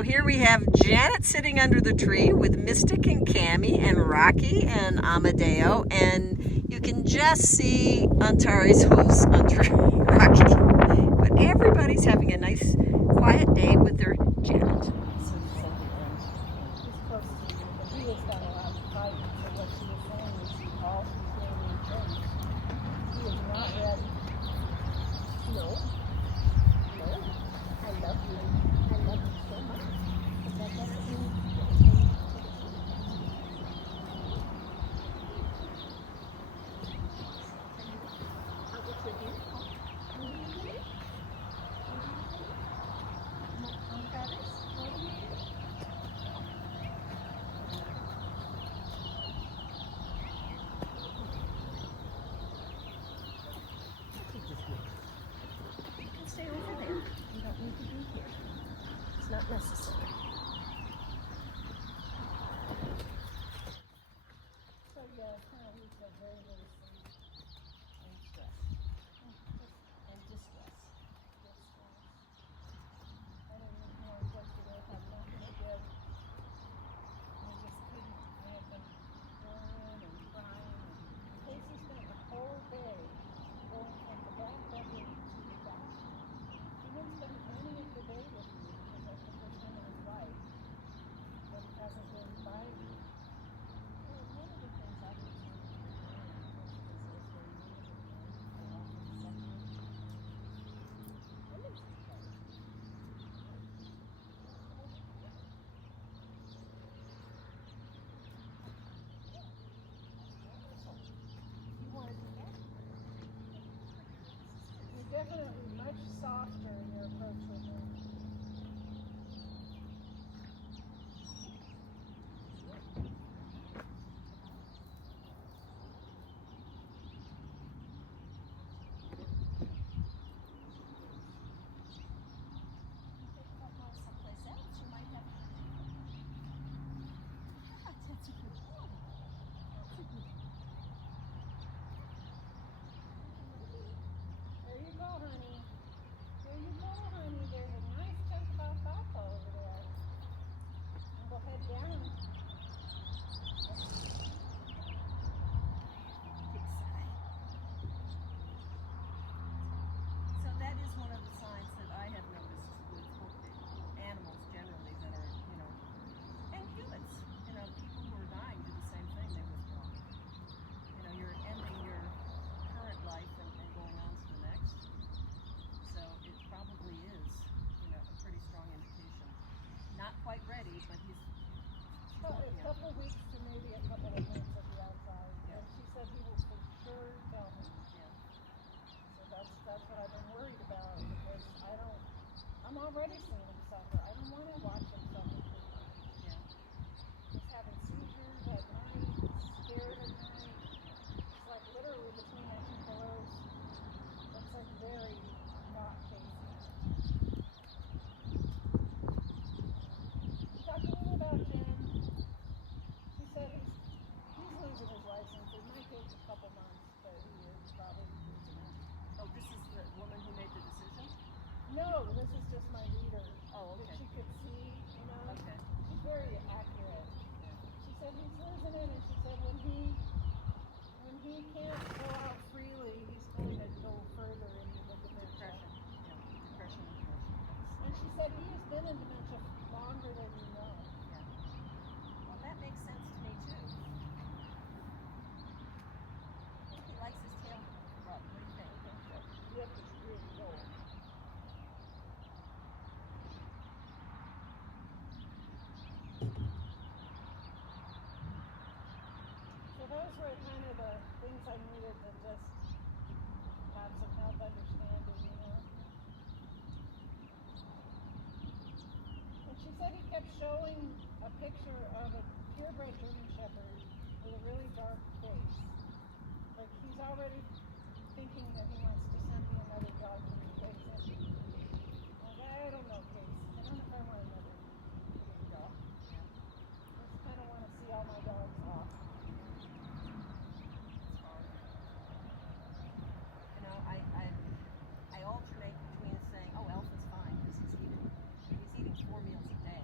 So here we have Janet sitting under the tree with Mystic and Cammy and Rocky and Amadeo, and you can just see Antares hooves under Rocky. But everybody's having a nice quiet day with their Janet. Stay over there. You don't need to be here. It's not necessary. So yeah, kind of leaves a very little sleep and stress and distress. I don't even know yesterday if I'm not going to get. I just couldn't. I had been crying and crying. Casey spent the whole day going from the back bedroom to the back. He wouldn't spend any of the day with me because that's the first time in his life that he hasn't been by me. Well, one of the things I was doing was very You're definitely much softer in your approach with him. There you go, honey. There you go, honey. There's a nice chunk of alfalfa over there. And we'll head down. Big sigh. So that is one of the signs that I have noticed with animals generally that are, and humans, people who are dying do the same thing. They withdraw. You're ending your current life and going on to the next. So it probably is, a pretty strong indication. Not quite ready, but he's a couple weeks to maybe a couple of months at the outside. Yeah. And she said he will for sure tell me. Yeah. So that's what I've been worried about because I'm already seeing him suffer. I don't want to watch him suffer too much. Yeah. He's having seizures at night, scared at night. It's like literally between my two pillows. It's like very not Casey. We talked a little about Jen. She said he's losing his license. It might take a couple months, but he is probably losing it. Oh, this is the woman who made the decision? No, this is just my reader. Oh, okay. That she could see, Okay. She's very accurate. Yeah. She said he's losing it, and she said when he can't go out freely, he's going to go further into the dementia. Depression. Yeah. Depression. And she said he has been in dementia longer than you know. Yeah. Well, that makes sense to me too. I think he likes his tail rubbed. What do you think? You have to really go. So those were kind of the things I needed to just have some help understanding, And she said he kept showing a picture of a purebred German Shepherd with a really dark face. Like he's already thinking that he wants to send me another dog to replace him. Like, I don't know, Case. I don't know if I want another big dog. Yeah. I just kind of want to see all my dogs off. It's hard. I alternate between saying, oh, Alpha's fine because he's eating 4 meals a day.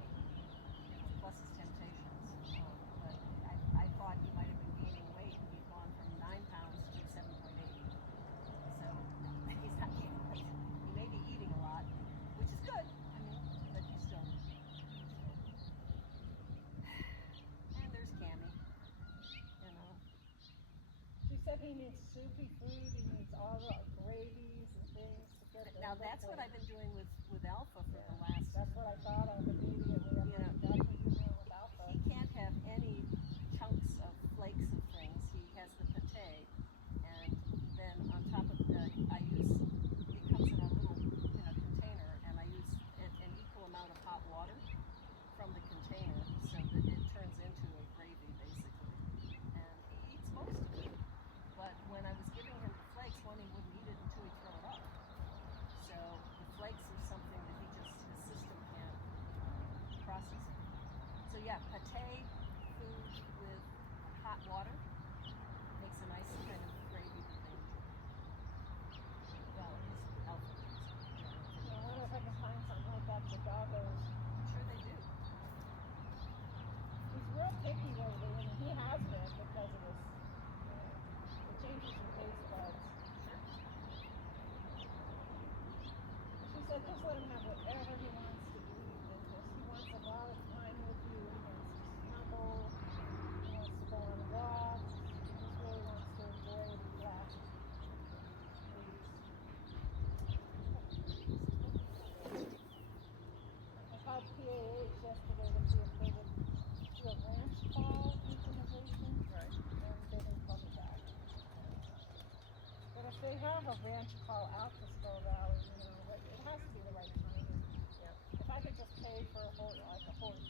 he needs soupy food. He needs all the gravies and things to get the Now that's what I've been doing with Alpha for the last. That's what I thought of immediately. I'm You know, like, that's what you're doing with Alpha. He can't have any chunks of flakes of things. He has the pate, and then on top of that, I use. It comes in a little container, and I use an equal amount of hot water from the container so that it turns into a gravy basically. And he eats most of it. But when I was giving him the flakes, one, he wouldn't eat it until he threw it up. So the flakes are something that his system can't process it. So yeah, pate food with hot water makes a nice kind of gravy thing. Well, it's Alpha. I wonder if I can find something like that for doggos. I'm sure they do. He's real picky lately, and he has been because of this. It changes your taste buds. She said just let him have whatever he wants to eat, and just he wants a lot of time with you. He wants to snuggle. He wants to go on walks. He just really wants to enjoy these last weeks. I called PAH yesterday to see if they would do a ranch call euthanization. Right. And they didn't call me back. But if they have a ranch call out to Skull Valley, it has to be the right timing. Yep. If I could just pay for a horse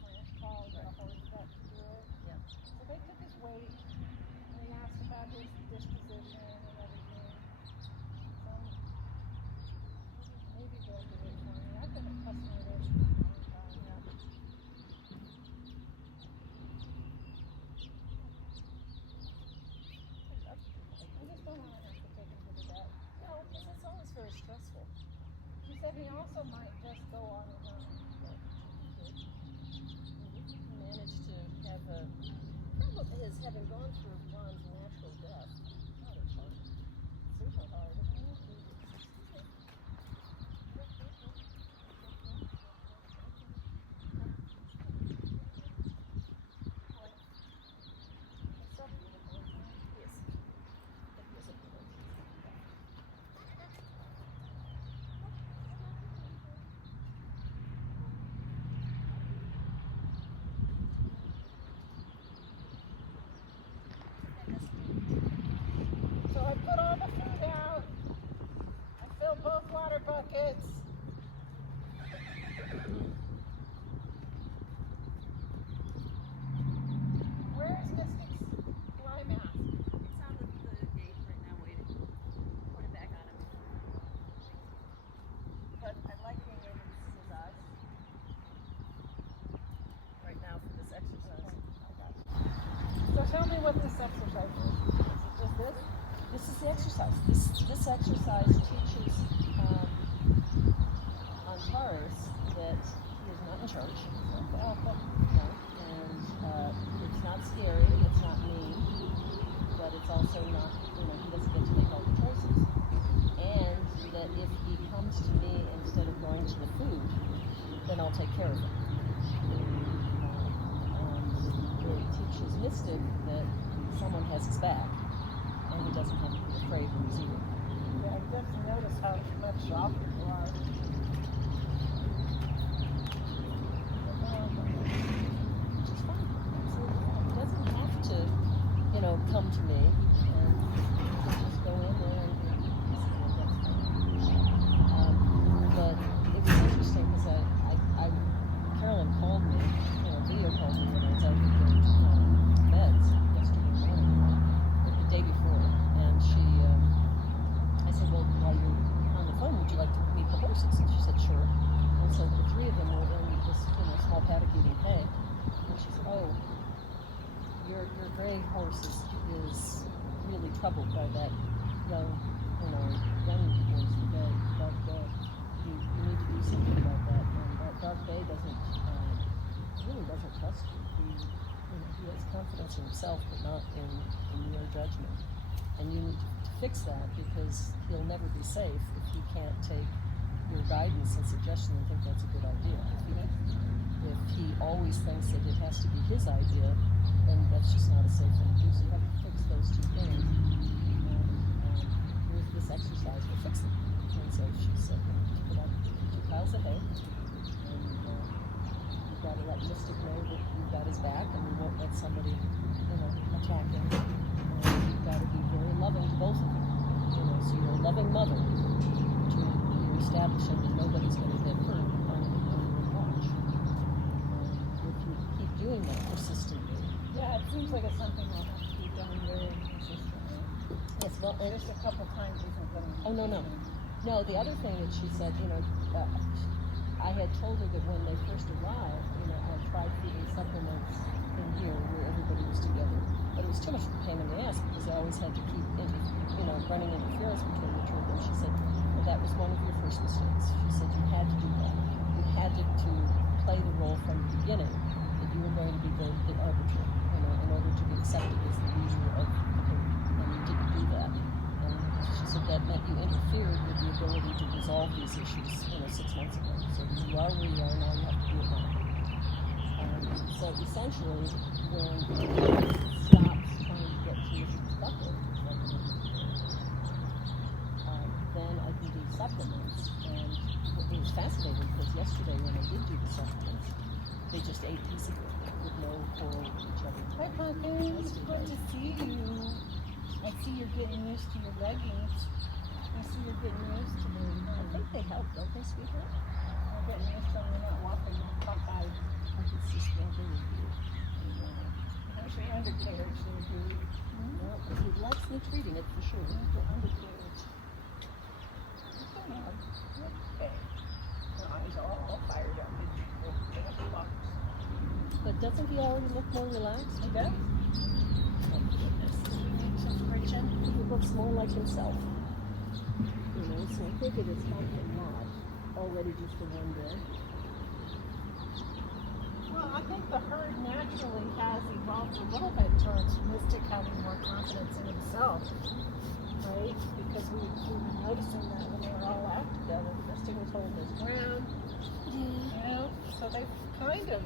ranch call, get a horse vet to do it. Yep. So they took his weight, and they asked about his disposition and everything. So maybe they'll do it for me. I've been a customer of theirs for a long time. Yeah. I'd love to do that. I just don't want to have to take him to the vet. No, because it's always very stressful. He said he also might just go on his own. He managed to have a problem is having gone through Ron's natural death. God, it's hard. Super hard, isn't it? It's so beautiful, isn't it? Yes. It was a good So I put all the food out. I filled both water buckets. Where's Mystic's fly mask? It's on the gate right now waiting. Put it back on him. But I like being able to see his eyes right now for this exercise. So tell me what this exercise is. Is it just this? This is the exercise. This exercise teaches Antares that he is not in charge. Alpha. No, and it's not scary, it's not mean, but it's also not, he doesn't get to make all the choices. And that if he comes to me instead of going to the food, then I'll take care of him. And it teaches Mystic that someone has his back, and he doesn't have to be afraid when he's eating. Yeah, I just noticed how much softer you are. Which is fine. Absolutely fine. He doesn't have to, come to me, and he can just go in there and that's fine. But it was interesting because Carolyn called me, video called me when I was out getting meds yesterday morning, the day before, and I said, well, while you're on the phone, would you like to meet the horses? And she said, sure. And so the three of them were in this small paddock eating hay, and she said, oh, your gray horse is really troubled by that young horse today, but you need to do something about that. And that Dark Bay really doesn't trust you. He has confidence in himself, but not in your judgment. And you need to fix that because he'll never be safe if he can't take your guidance and suggestion and think that's a good idea. If he always thinks that it has to be his idea, then that's just not a safe thing to do. So you have to fix those two things. this exercise will fix it. And so she said, put out 2 piles of hay, and you've got to let Mystic know that you've got his back, and we won't let somebody, attack him. And you've got to be very loving to both of them. So you're a loving mother. You're establishing that nobody's going to get hurt on your watch. If you keep doing that persistently. Yeah, it seems like it's something that has to be done very consistently. Yes, well, and Just a couple times isn't going to. oh, no. No, the other thing that she said, I had told her that when they first arrived, I tried feeding supplements in here where everybody was together. But it was too much of a pain in the ass because I always had to keep running interference between the two of them. She said, well, that was one of your first mistakes. She said you had to do that. You had to play the role from the beginning that you were going to be the arbiter, in order to be accepted as the leader of the herd. And you didn't do that. And she said that meant you interfered with the ability to resolve these issues, 6 months ago. So you are where you are now, you have to do it now. So essentially, when he stops trying to get to his bucket, then I can do supplements. And it was fascinating because yesterday when I did do the supplements, they just ate peaceably with no quarrel with each other. Hi, Pumpkin. It's good to see you. I see you're getting used to your leggings. I see you're getting used to them. I think they help, don't they, sweetheart? I'm getting used to them. You're not walking cockeyed. It's just well, they would do. How's your undercarriage there, dude? Well, he likes me treating it for sure. The undercarriage. Okay. Your eyes are all fired up. But doesn't he already look more relaxed? He does. Oh, goodness. You need some friction. He looks more like himself. So I think it has helped him not already just for one day. Well, I think the herd naturally has evolved a little bit towards Mystic having more confidence in himself, right? Because we were noticing that when they were all out together, Mystic was holding his ground, so they've kind of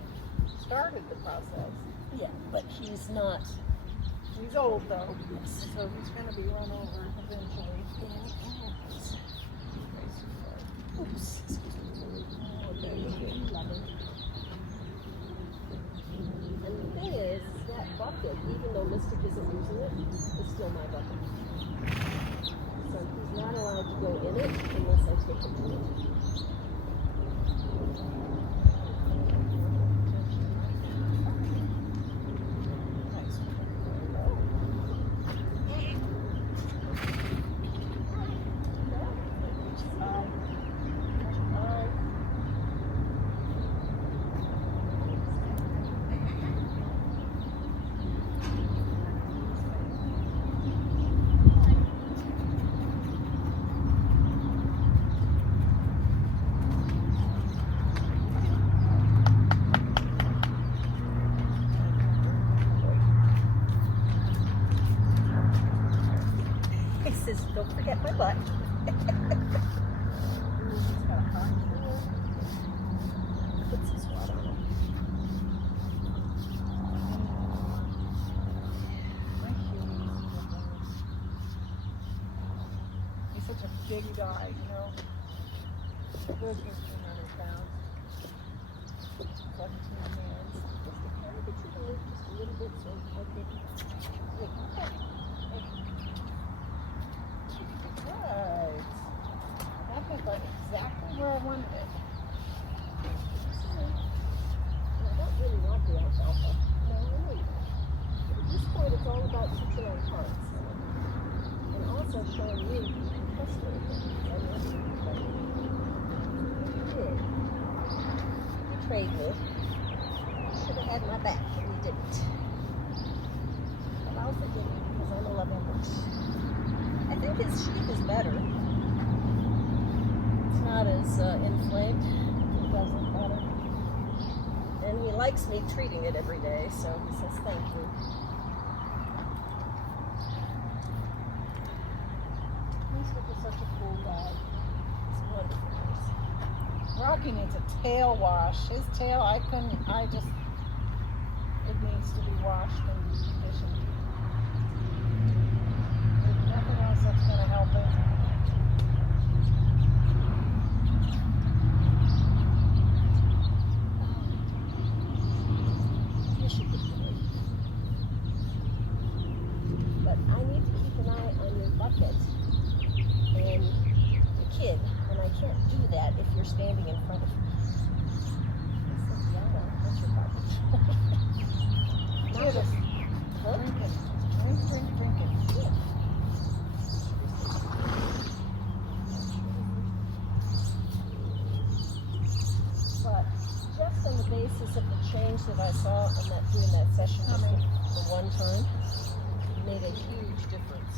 started the process. Yeah, but he's not. He's old though, so he's going to be run over eventually. Oops, excuse me. Oh, there you go. Love it. And the thing is, that bucket, even though Mystic isn't using it, is still my bucket. So he's not allowed to go in it unless I take him to it. Don't forget my butt. Puts his water on. He's such a big guy, Good 300 pounds. 17 hands. Just to kind of get you to move just a little bit so I can look. Right. That went like exactly where I wanted it. I don't really want the alfalfa. No, I know you don't. But at this point, it's all about teaching our parts. And also showing you trustworthy things. I want you to be trustworthy. You did. You betrayed me. You should have had my back, but you didn't. But I'll forgive you because I'm a loving horse. I think his sheep is better. It's not as inflamed. It doesn't matter. And he likes me treating it every day, so he says thank you. Mystic is such a cool guy. It's wonderful. Rocky needs a tail wash. His tail, it needs to be washed and conditioned. There's nothing else that's going to help him. buckets and the kid, and I can't do that if you're standing in front of me. I said, yeah, well, that's your problem. Get it. Huh? Drink it. Drink it. Yeah. But just on the basis of the change that I saw on that doing that session just the one time, made a huge difference.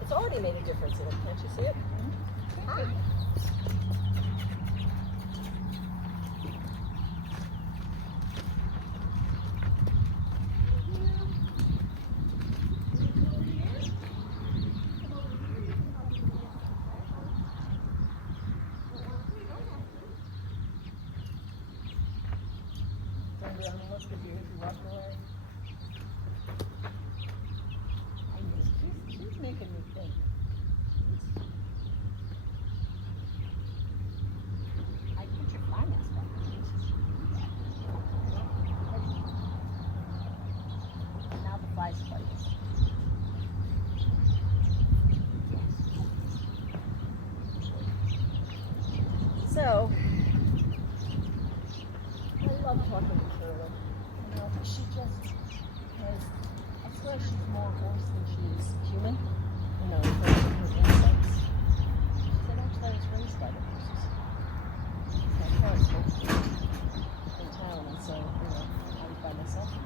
It's already made a difference in him. Can't you see it? Ah. Somebody on the list of you who walked away. She's making me think. I put your finance back. And now the flies are biting. So, I love talking to Carolyn. You know, she just has, I swear she's more horse than she is human. You know, in terms of her insights. She said, actually, I was raised by the horses. My parents both lived in town, and so, you know, I was by myself now.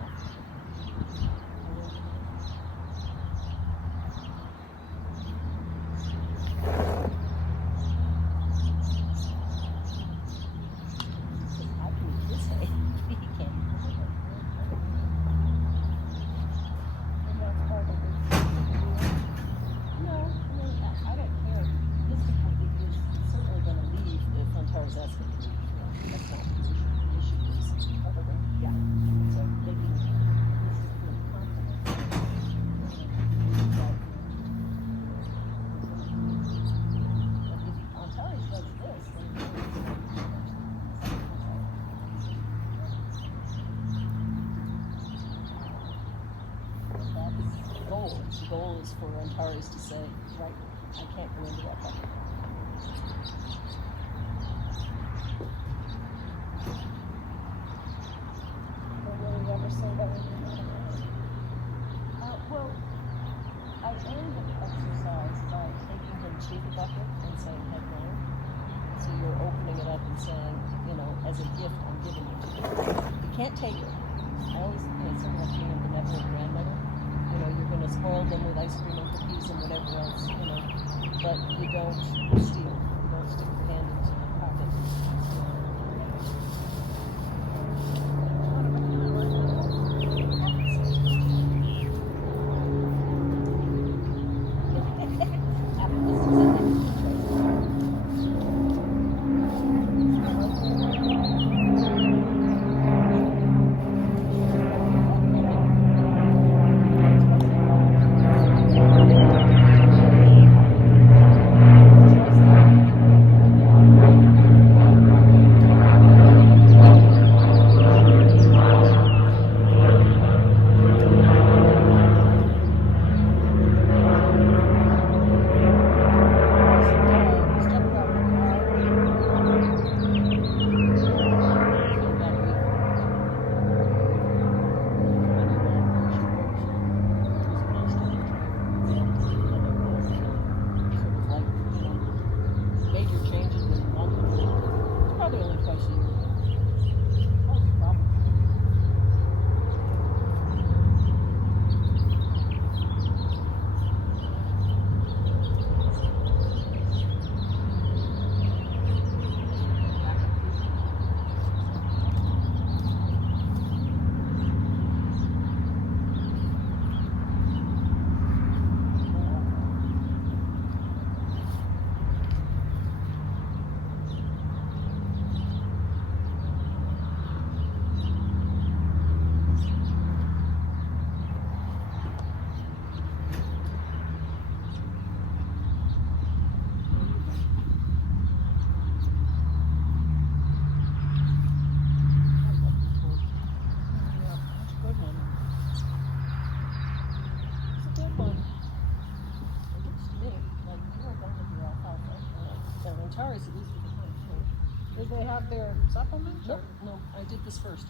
How can you kiss it? He can't. And that's part of it. No, I mean, I don't care. This company is certainly going to leave if Antares asks them to leave. That's not the issue. The issue is other than, yeah. So they can, this is pretty confident. But if Antares does this, then that's the goal. The goal is for Antares to say, right, I can't go into that bucket. Or will you ever say that when you're not around? Well, I end the exercise by taking him to the bucket and saying, head down. So you're opening it up and saying, you know, as a gift, I'm giving it to you. You can't take it. I always, you know, it's sort of like being a benevolent grandmother. You know, you're going to spoil them with ice cream and cookies and whatever else, you know, but you don't steal. You don't stick your hand into the pocket. Did they have their supplements? Nope, no, I did this first.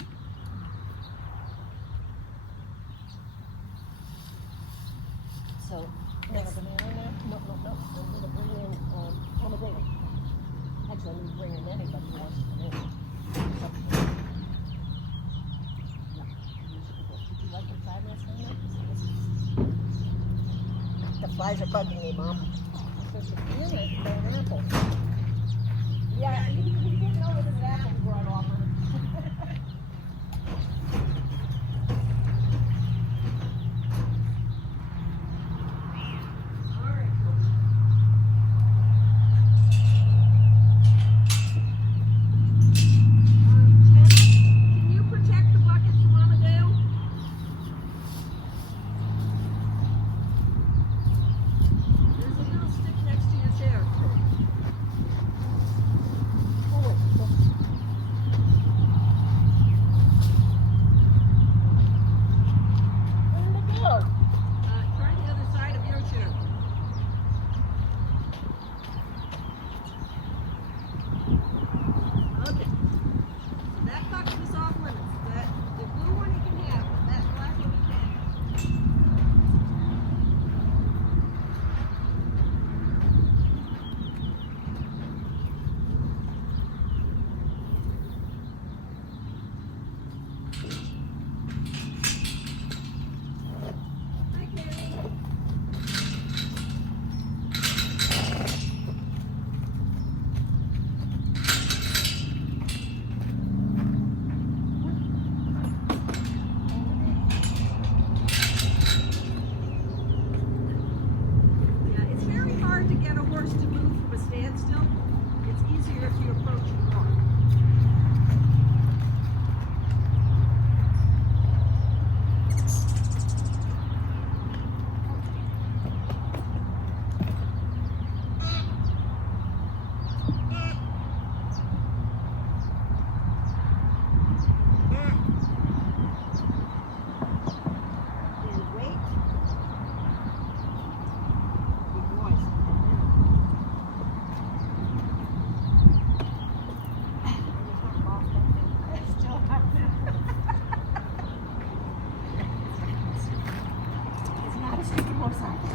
So, You have a banana in there? no, I'm gonna bring in, Amadeo. Actually, I'm gonna bring in anybody who wants to come in. Yeah. Did you like the fly last night? The flies are bugging me, Mom. Because you feel it, they're an apple. Yeah, he didn't know that his apples were on offer. Can you protect the buckets from Amadeo? There's a little stick next to your chair. Oh, wait, no. Where'd they go? Try the other side of your chair. Okay. So that bucket is off limits. That the blue one you can have, but that black one you can't. Hi, Kenny. Yeah, it's very hard to get a horse to move from a standstill. It's easier if you approach and walk. And wait. Good boys. Still have them. It's not a sticky motorcycle.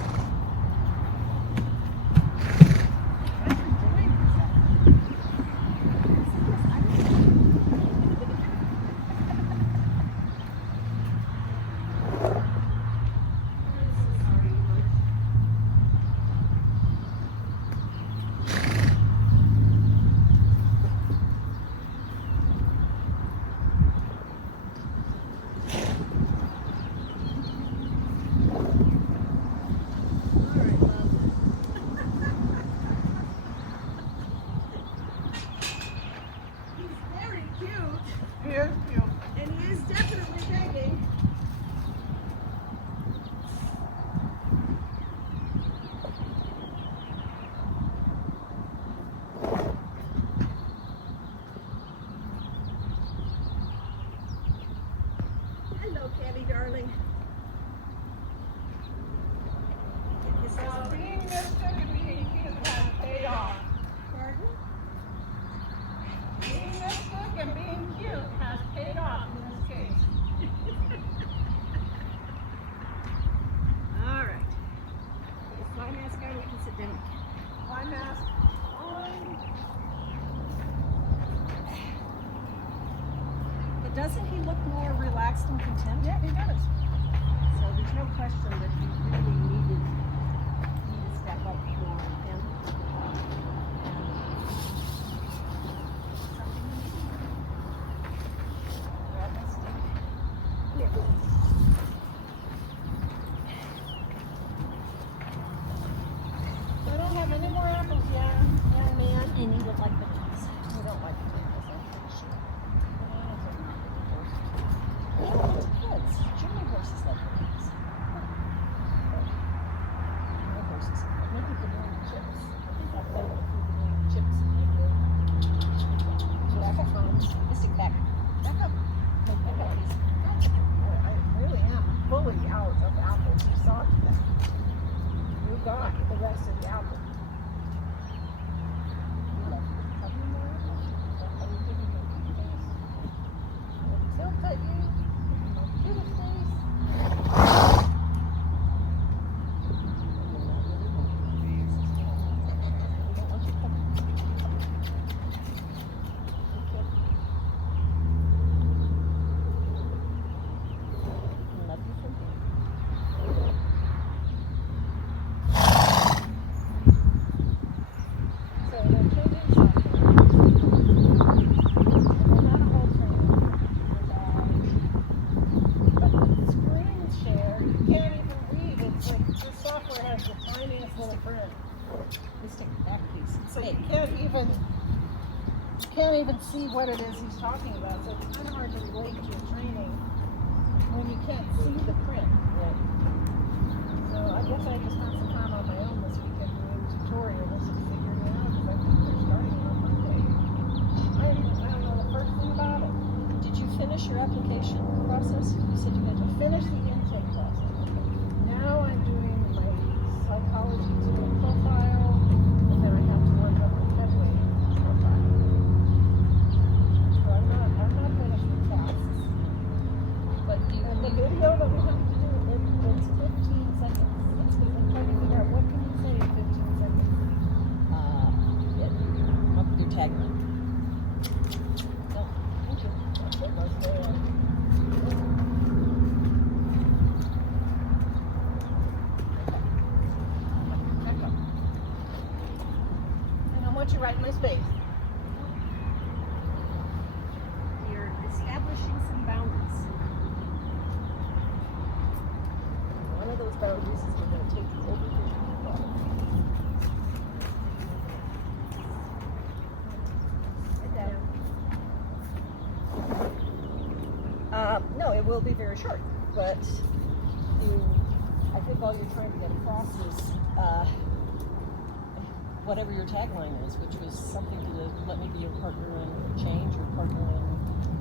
He's very cute, He is cute. and he is definitely begging. Hello, Kenny, darling. Give yourself Now, a being Mystic and being cute has paid off. pardon? Being Mystic and being cute has paid off in this case. All right. Put your fly mask on, we can sit down. Fly mask on. But doesn't he look more relaxed and content? Yeah, he does. So there's no question that he really needed to step up for him. And something he needed. Grab my stick. Here. I don't have any more apples yet, young man. And you don't like bananas. You don't like bananas, I'm pretty sure. Bananas are not good for horses. Yeah, to kids. German horses like bananas. My horses, maybe banana chips. I think I've played with a few banana chips. Back up, Mom. Mystic back. Back up. Back up, please. I really am fully out of apples. You saw it today. You got the rest of the apple. We love you. Have you more apples? so you can't even see what it is he's talking about. So it's kind of hard to relate to your training when you can't see the print. Right. So I guess I just spent some time on my own this weekend doing tutorials and figuring it out because I think they're starting on Monday. I don't know the first thing about it. Did you finish your application process? You said you had to Finish the intake process. Now I'm doing my psychology tool profile, and then I have to work up my headway profile. So I'm not finished with tasks. But you, And the video that we have to do, it's 15 seconds. I'm trying to figure out what can you say in 15 seconds. your tagline. Oh, thank you. It was there. And I want you right in my space. You're establishing some boundaries. One of those boundaries is we're going to take you over here. Sit down. No, it will be very short, but I think all you're trying to get across is whatever your tagline is, which was something to let me be your partner in change or partner in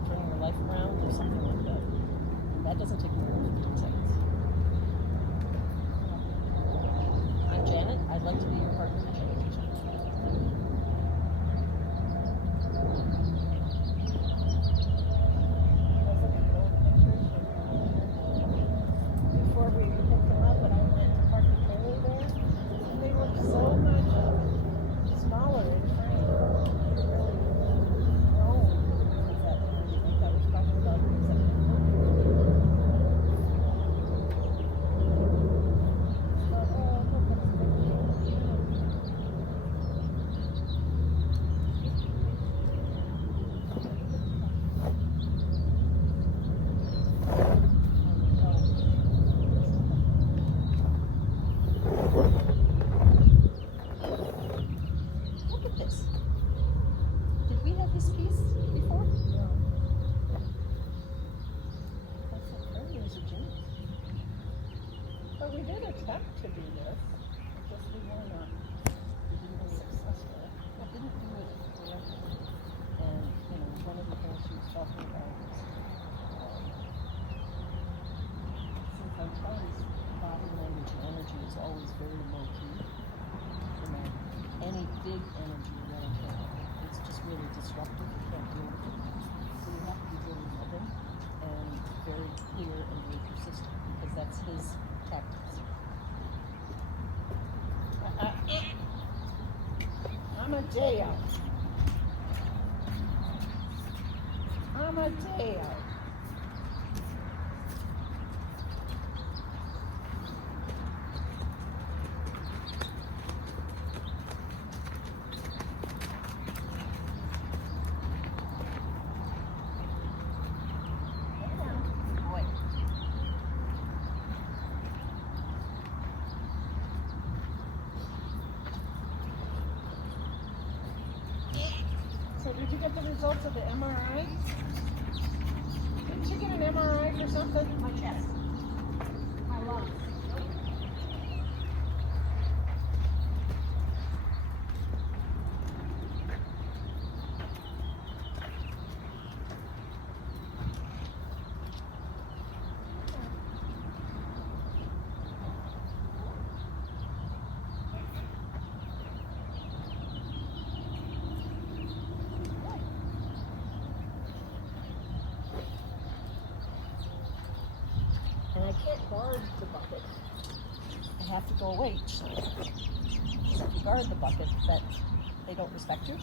turning your life around or something like that. That doesn't take more than 15 seconds. I'm Janet. I'd like to be your partner in change. Before we picked them up, and I went to park the trailer there, and they look so much smaller in frame. Really grown since that time. I think that was probably about September. But, look at them. Look at this. Did we have this piece before? No. That's a very easy gym. But we did attempt to do this. Just we were not successful. I didn't do it correctly. And, one of the things she was talking about is, since Antares' body language and energy is always very low key, any big energy around him, it's just really disruptive. You can't deal with it. So you have to be very loving and very clear and very persistent because that's his tactics. Amadeo. Amadeo. Boy. So did you get the results of the MRI? Didn't you get an MRI for something? My chest. My lungs. And I can't guard the bucket. I have to go away. So if you guard the bucket, that they don't respect you. And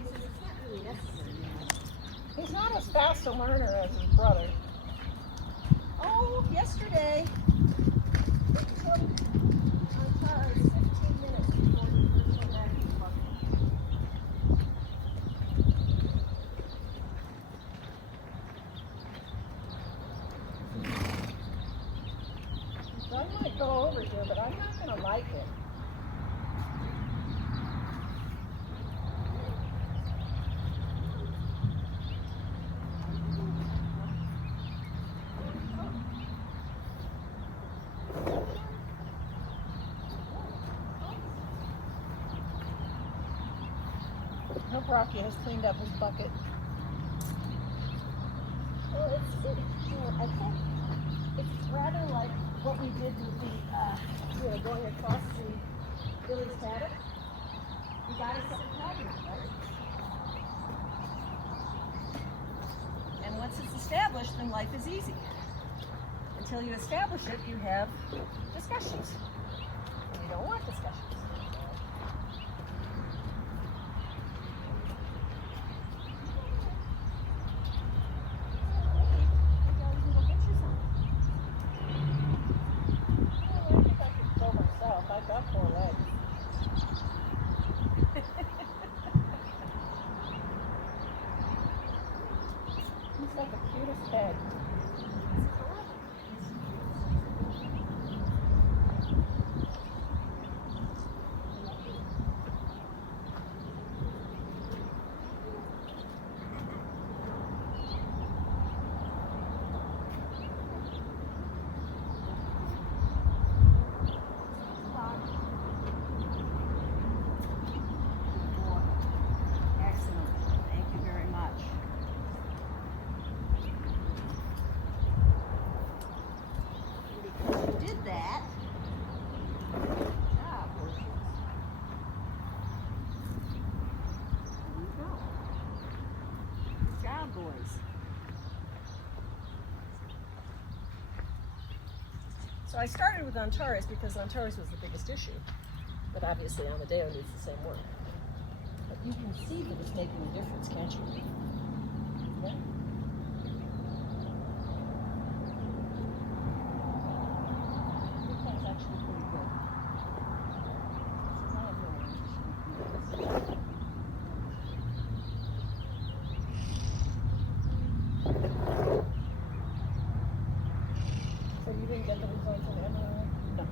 he says it's not really necessary anymore. He's not as fast a learner as his brother. Oh, yesterday it took Antares 15 minutes before he first went back to the bucket. hope Rocky has cleaned up his bucket. Well, I think it's rather like what we did with the, going across the Billy's paddock. You gotta set a pattern, right? And once it's established, then life is easy. Until you establish it, you have discussions. You don't want discussions. He's got the cutest head. Excellent. Thank you very much. Because you did that. Job, horses. Here we go. Good job, boys. So I started with Antares because Antares was the biggest issue. But obviously Amadeo needs the same work. But you can see that it's making a difference, can't you? Yeah. This one's actually pretty good. This is not a So you didn't get the results of the MRI? No.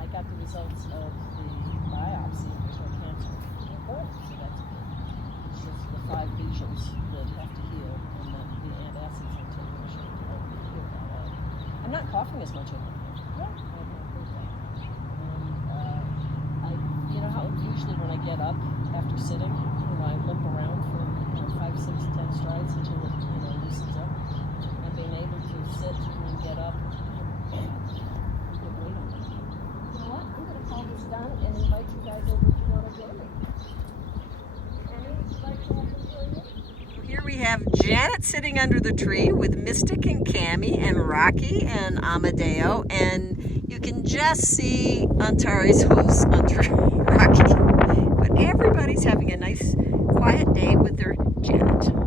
I got the results of the biopsy. There's no cancer. Good. So that's good. It's just the 5 lesions that have to heal, and then the antacids until they should heal that out. I'm not coughing as much anymore. Yeah. You know how usually when I get up after sitting, I limp around for 5, 6, 10 strides until it loosens up. And being able to sit and get up, and get weight on it. You know what? I'm going to call this done and invite you guys over if you want to join me. Annie, would you like to have them join you? Here we have Janet sitting under the tree with Mystic and Cammy and Rocky and Amadeo, and you can just see Antares' hooves under Rocky. But everybody's having a nice, quiet day with their Janet.